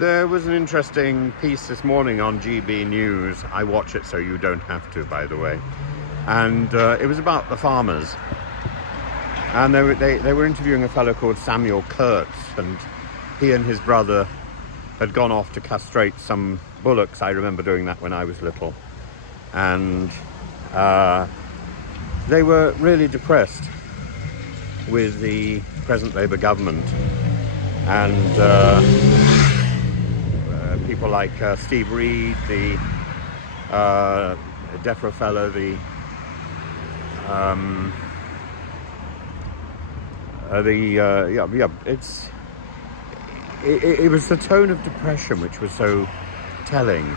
There was an interesting piece this morning on GB News. I watch it so you don't have to, by the way. And it was about the farmers. And they were interviewing a fellow called Samuel Kurtz, and he and his brother had gone off to castrate some bullocks. I remember doing that when I was little. And they were really depressed with the present Labour government. And people like Steve Reed, the DEFRA fellow, it was the tone of depression which was so telling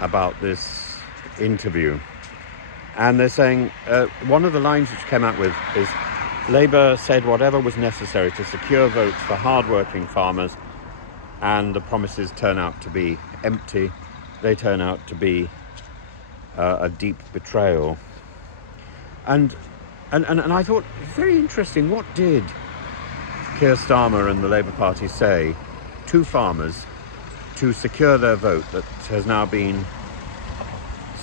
about this interview. And they're saying, one of the lines which came out with is, Labour said whatever was necessary to secure votes for hard-working farmers, and the promises turn out to be empty. They turn out to be a deep betrayal. And I thought, very interesting, what did Keir Starmer and the Labour Party say to farmers to secure their vote that has now been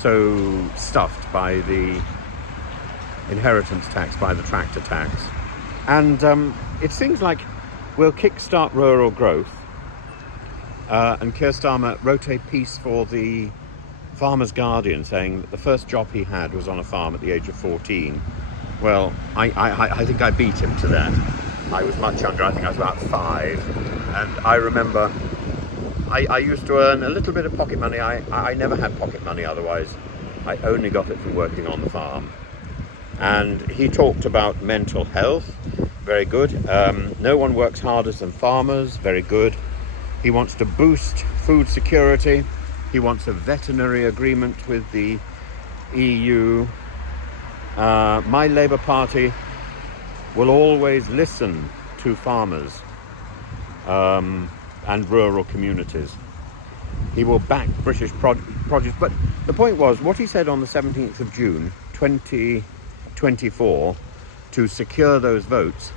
so stuffed by the inheritance tax, by the tractor tax? And it's things like, we'll kickstart rural growth. And Keir Starmer wrote a piece for the Farmer's Guardian saying that the first job he had was on a farm at the age of 14. Well, I think I beat him to that. I was much younger. I think I was about 5. And I remember I used to earn a little bit of pocket money. I never had pocket money otherwise. I only got it from working on the farm. And he talked about mental health. Very good. No one works harder than farmers. Very good. He wants to boost food security. He wants a veterinary agreement with the EU. My Labour Party will always listen to farmers and rural communities. He will back British produce. But the point was, what he said on the 17th of June 2024 to secure those votes,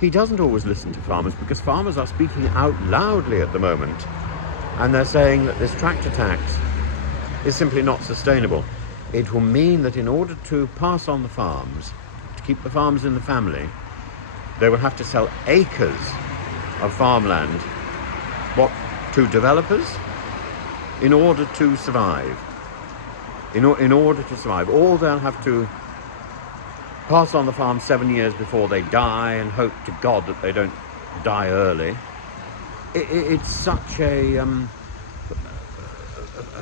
he doesn't always listen to farmers, because farmers are speaking out loudly at the moment, and they're saying that this tractor tax is simply not sustainable. It will mean that in order to pass on the farms, to keep the farms in the family, they will have to sell acres of farmland, to developers, in order to survive. In order to survive, or they'll have to pass on the farm 7 years before they die and hope to God that they don't die early. It's such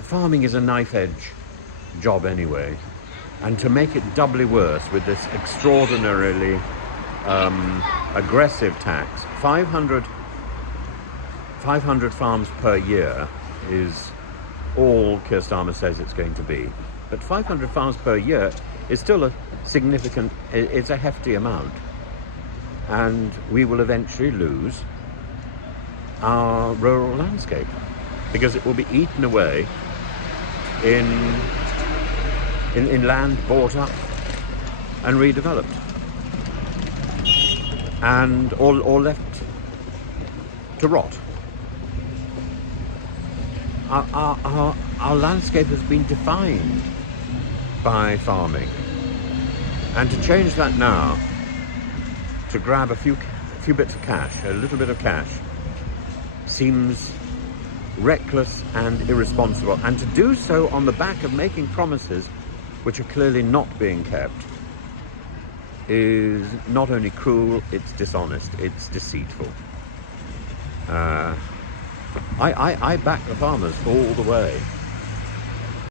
farming is a knife-edge job anyway, and to make it doubly worse with this extraordinarily aggressive tax, 500 farms per year is all Keir Starmer says it's going to be. But 500 farms per year is still a significant, it's a hefty amount. And we will eventually lose our rural landscape, because it will be eaten away in land bought up and redeveloped, and or left to rot. Our landscape has been defined by farming, and to change that now, to grab a few bits of cash, a little bit of cash, seems reckless and irresponsible, and to do so on the back of making promises which are clearly not being kept is not only cruel, it's dishonest, it's deceitful. I back the farmers all the way.